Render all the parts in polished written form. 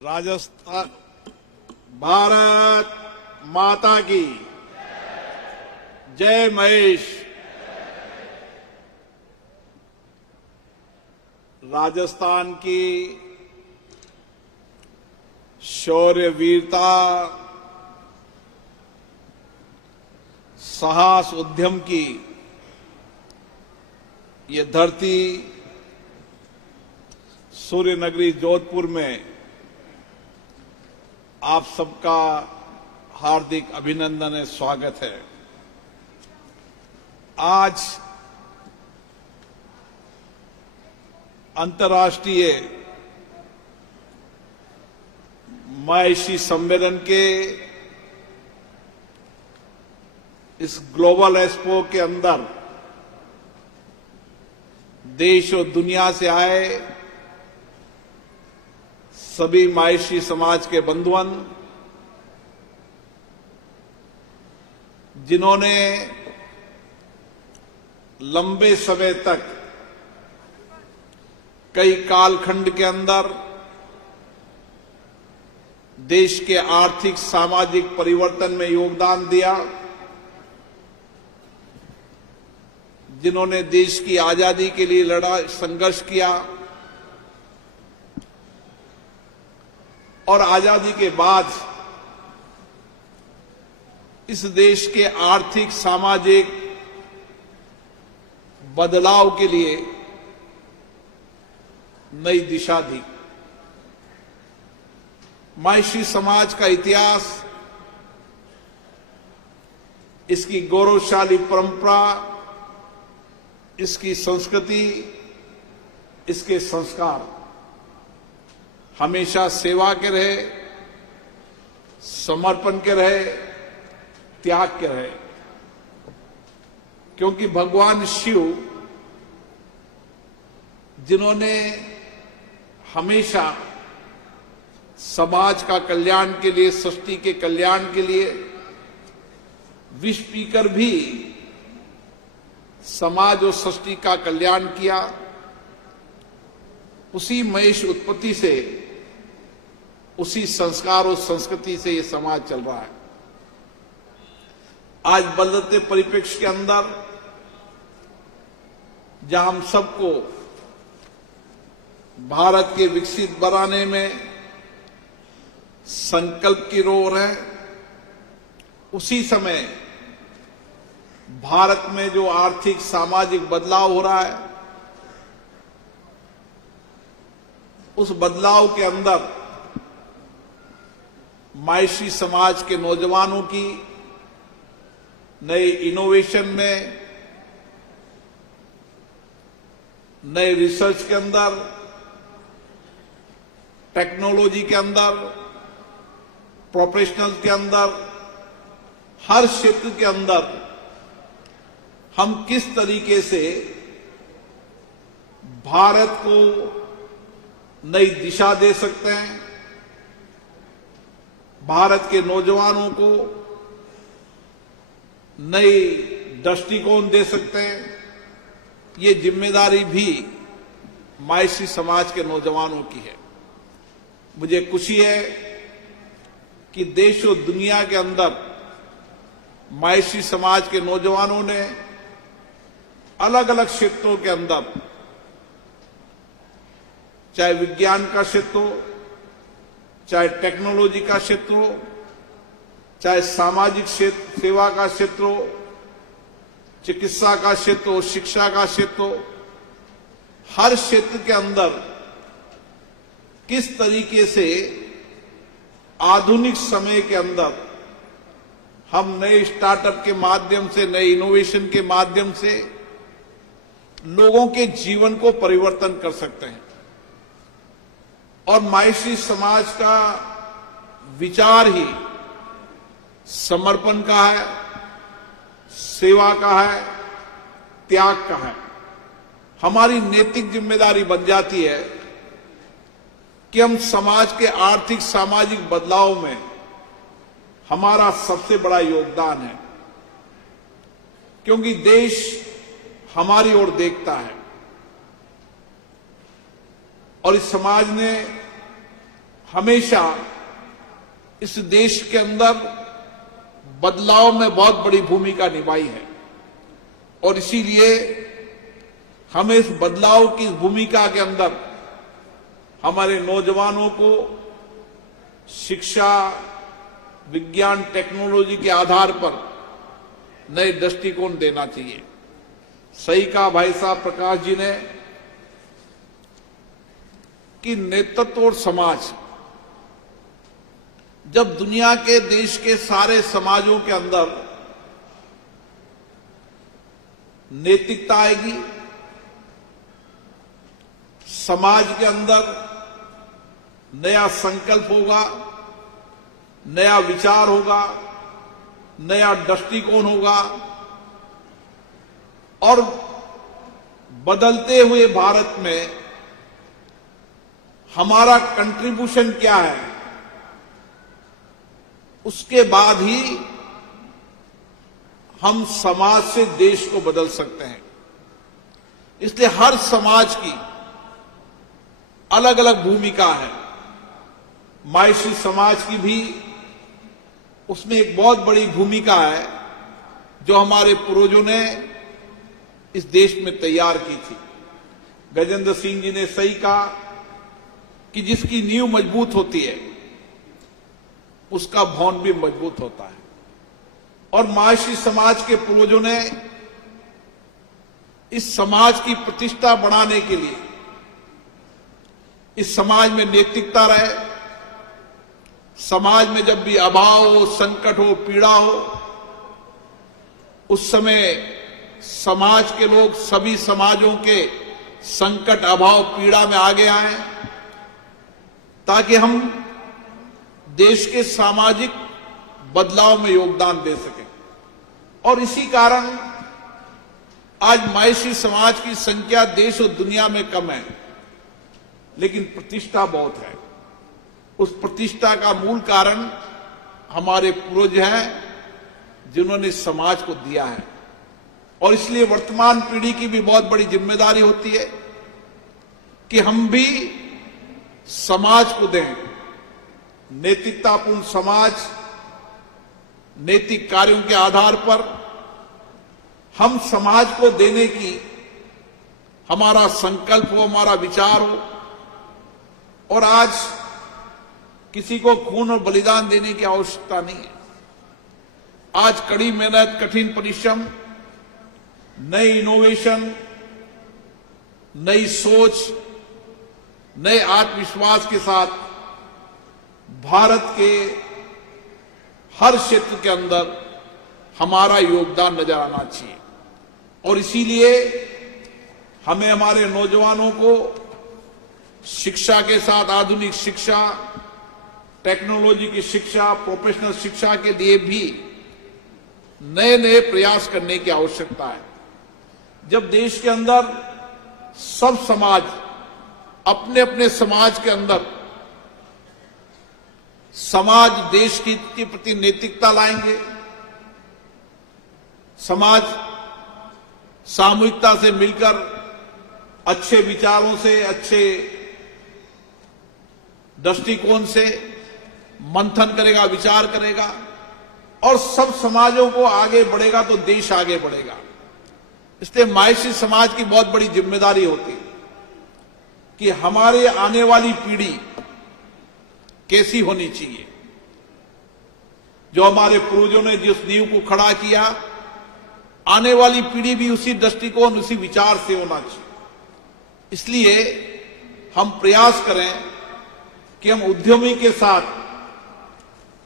राजस्थान, भारत माता की जय। महेश, राजस्थान की शौर्य, वीरता, साहस, उद्यम की ये धरती सूर्य नगरी जोधपुर में आप सबका हार्दिक अभिनंदन है, स्वागत है। आज अंतर्राष्ट्रीय महिषी सम्मेलन के इस ग्लोबल एक्सपो के अंदर देश और दुनिया से आए सभी महिषी समाज के बंधुअन, जिन्होंने लंबे समय तक कई कालखंड के अंदर देश के आर्थिक सामाजिक परिवर्तन में योगदान दिया, जिन्होंने देश की आजादी के लिए लड़ा, संघर्ष किया और आजादी के बाद इस देश के आर्थिक सामाजिक बदलाव के लिए नई दिशा दी। महिषी समाज का इतिहास, इसकी गौरवशाली परंपरा, इसकी संस्कृति, इसके संस्कार हमेशा सेवा के रहे, समर्पण के रहे, त्याग के रहे। क्योंकि भगवान शिव, जिन्होंने हमेशा समाज का कल्याण के लिए, सृष्टि के कल्याण के लिए विष पीकर भी समाज और सृष्टि का कल्याण किया, उसी महेश उत्पत्ति से, उसी संस्कार और संस्कृति से ये समाज चल रहा है। आज बदलते परिप्रेक्ष्य के अंदर जहां हम सबको भारत के विकसित बनाने में संकल्प की ओर है, उसी समय भारत में जो आर्थिक सामाजिक बदलाव हो रहा है, उस बदलाव के अंदर महिषी समाज के नौजवानों की नए इनोवेशन में, नए रिसर्च के अंदर, टेक्नोलॉजी के अंदर, प्रोफेशनल के अंदर, हर क्षेत्र के अंदर हम किस तरीके से भारत को नई दिशा दे सकते हैं, भारत के नौजवानों को नई दृष्टिकोण दे सकते हैं, ये जिम्मेदारी भी महिषी समाज के नौजवानों की है। मुझे खुशी है कि देश और दुनिया के अंदर महिषी समाज के नौजवानों ने अलग अलग क्षेत्रों के अंदर, चाहे विज्ञान का क्षेत्र हो, चाहे टेक्नोलॉजी का क्षेत्र हो, चाहे सामाजिक क्षेत्र, सेवा का क्षेत्र हो, चिकित्सा का क्षेत्र हो, शिक्षा का क्षेत्र हो, हर क्षेत्र के अंदर किस तरीके से आधुनिक समय के अंदर हम नए स्टार्टअप के माध्यम से, नए इनोवेशन के माध्यम से लोगों के जीवन को परिवर्तन कर सकते हैं। और महिषी समाज का विचार ही समर्पण का है, सेवा का है, त्याग का है। हमारी नैतिक जिम्मेदारी बन जाती है कि हम समाज के आर्थिक सामाजिक बदलाव में हमारा सबसे बड़ा योगदान है, क्योंकि देश हमारी ओर देखता है और इस समाज ने हमेशा इस देश के अंदर बदलाव में बहुत बड़ी भूमिका निभाई है और इसीलिए हमें इस बदलाव की भूमिका के अंदर हमारे नौजवानों को शिक्षा, विज्ञान, टेक्नोलॉजी के आधार पर नए दृष्टिकोण देना चाहिए। सही कहा भाई साहब प्रकाश जी ने कि नेतृत्व और समाज, जब दुनिया के देश के सारे समाजों के अंदर नैतिकता आएगी, समाज के अंदर नया संकल्प होगा, नया विचार होगा, नया दृष्टिकोण होगा और बदलते हुए भारत में हमारा कंट्रीब्यूशन क्या है, उसके बाद ही हम समाज से देश को बदल सकते हैं। इसलिए हर समाज की अलग अलग भूमिका है। मायसी समाज की भी उसमें एक बहुत बड़ी भूमिका है जो हमारे पूर्वजों ने इस देश में तैयार की थी। गजेंद्र सिंह जी ने सही कहा कि जिसकी नींव मजबूत होती है उसका भवन भी मजबूत होता है और मायसी समाज के पूर्वजों ने इस समाज की प्रतिष्ठा बढ़ाने के लिए, इस समाज में नैतिकता रहे, समाज में जब भी अभाव हो, संकट हो, पीड़ा हो, उस समय समाज के लोग सभी समाजों के संकट, अभाव, पीड़ा में आगे आए ताकि हम देश के सामाजिक बदलाव में योगदान दे सकें। और इसी कारण आज मायसी समाज की संख्या देश और दुनिया में कम है, लेकिन प्रतिष्ठा बहुत है। उस प्रतिष्ठा का मूल कारण हमारे पूर्वज हैं जिन्होंने समाज को दिया है और इसलिए वर्तमान पीढ़ी की भी बहुत बड़ी जिम्मेदारी होती है कि हम भी समाज को दें। नैतिकतापूर्ण समाज, नैतिक कार्यों के आधार पर हम समाज को देने की हमारा संकल्प हो, हमारा विचार हो। और आज किसी को खून और बलिदान देने की आवश्यकता नहीं है। आज कड़ी मेहनत, कठिन परिश्रम, नई इनोवेशन, नई सोच, नए आत्मविश्वास के साथ भारत के हर क्षेत्र के अंदर हमारा योगदान नजर आना चाहिए। और इसीलिए हमें हमारे नौजवानों को शिक्षा के साथ आधुनिक शिक्षा, टेक्नोलॉजी की शिक्षा, प्रोफेशनल शिक्षा के लिए भी नए नए प्रयास करने की आवश्यकता है। जब देश के अंदर सब समाज अपने अपने समाज के अंदर समाज देश हित के प्रति नैतिकता लाएंगे, समाज सामूहिकता से मिलकर अच्छे विचारों से, अच्छे दृष्टिकोण से मंथन करेगा, विचार करेगा और सब समाजों को आगे बढ़ेगा तो देश आगे बढ़ेगा। इसलिए मायसी समाज की बहुत बड़ी जिम्मेदारी होती है कि हमारे आने वाली पीढ़ी कैसी होनी चाहिए। जो हमारे पूर्वजों ने जिस नींव को खड़ा किया, आने वाली पीढ़ी भी उसी दृष्टिकोण, उसी विचार से होना चाहिए। इसलिए हम प्रयास करें कि हम उद्यमी के साथ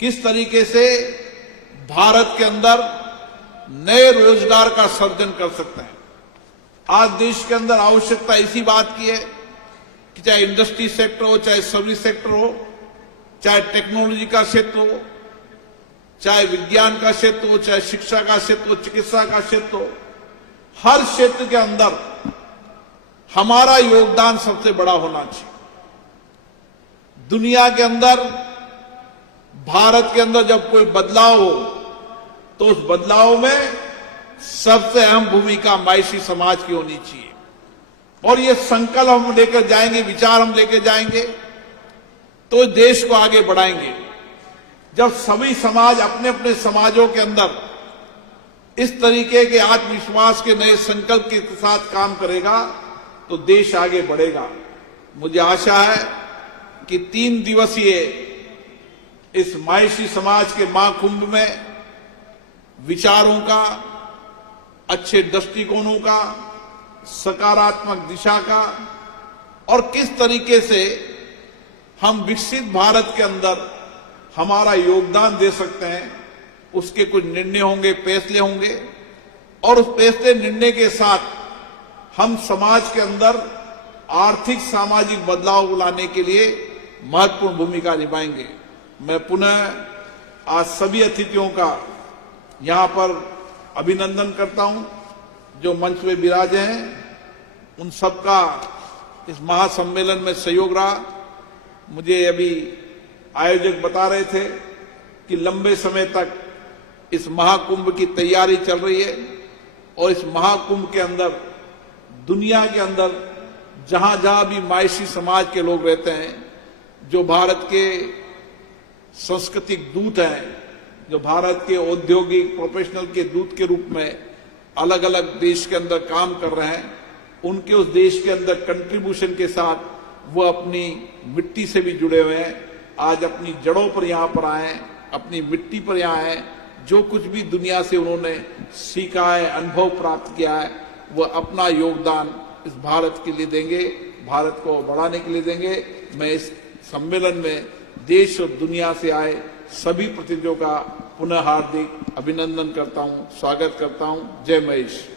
किस तरीके से भारत के अंदर नए रोजगार का सृजन कर सकते हैं। आज देश के अंदर आवश्यकता इसी बात की है कि चाहे इंडस्ट्री सेक्टर हो, चाहे सर्विस सेक्टर हो, चाहे टेक्नोलॉजी का क्षेत्र हो, चाहे विज्ञान का क्षेत्र हो, चाहे शिक्षा का क्षेत्र हो, चिकित्सा का क्षेत्र हो, हर क्षेत्र के अंदर हमारा योगदान सबसे बड़ा होना चाहिए। दुनिया के अंदर, भारत के अंदर जब कोई बदलाव हो तो उस बदलाव में सबसे अहम भूमिका मायसी समाज की होनी चाहिए। और ये संकल्प हम लेकर जाएंगे, विचार हम लेकर जाएंगे तो देश को आगे बढ़ाएंगे। जब सभी समाज अपने अपने समाजों के अंदर इस तरीके के आत्मविश्वास के नए संकल्प के साथ काम करेगा तो देश आगे बढ़ेगा। मुझे आशा है कि 3 दिवसीय इस मायसी समाज के महाकुंभ में विचारों का, अच्छे दृष्टिकोणों का, सकारात्मक दिशा का और किस तरीके से हम विकसित भारत के अंदर हमारा योगदान दे सकते हैं, उसके कुछ निर्णय होंगे, फैसले होंगे और उस फैसले निर्णय के साथ हम समाज के अंदर आर्थिक सामाजिक बदलाव लाने के लिए महत्वपूर्ण भूमिका निभाएंगे। मैं पुनः आज सभी अतिथियों का यहां पर अभिनंदन करता हूं जो मंच में विराजे हैं। उन सबका इस महासम्मेलन में सहयोग रहा। मुझे अभी आयोजक बता रहे थे कि लंबे समय तक इस महाकुंभ की तैयारी चल रही है और इस महाकुंभ के अंदर दुनिया के अंदर जहां जहां भी मायसी समाज के लोग रहते हैं, जो भारत के सांस्कृतिक दूत हैं, जो भारत के औद्योगिक प्रोफेशनल के दूत के रूप में अलग अलग देश के अंदर काम कर रहे हैं, उनके उस देश के अंदर कंट्रीब्यूशन के साथ वो अपनी मिट्टी से भी जुड़े हुए हैं। आज अपनी जड़ों पर यहां पर आए हैं, अपनी मिट्टी पर यहां आए, जो कुछ भी दुनिया से उन्होंने सीखा है, अनुभव प्राप्त किया है, वो अपना योगदान इस भारत के लिए देंगे, भारत को बढ़ाने के लिए देंगे। मैं इस सम्मेलन में देश और दुनिया से आए सभी प्रतिनिधियों का पुनः हार्दिक अभिनंदन करता हूं, स्वागत करता हूं। जय महेश।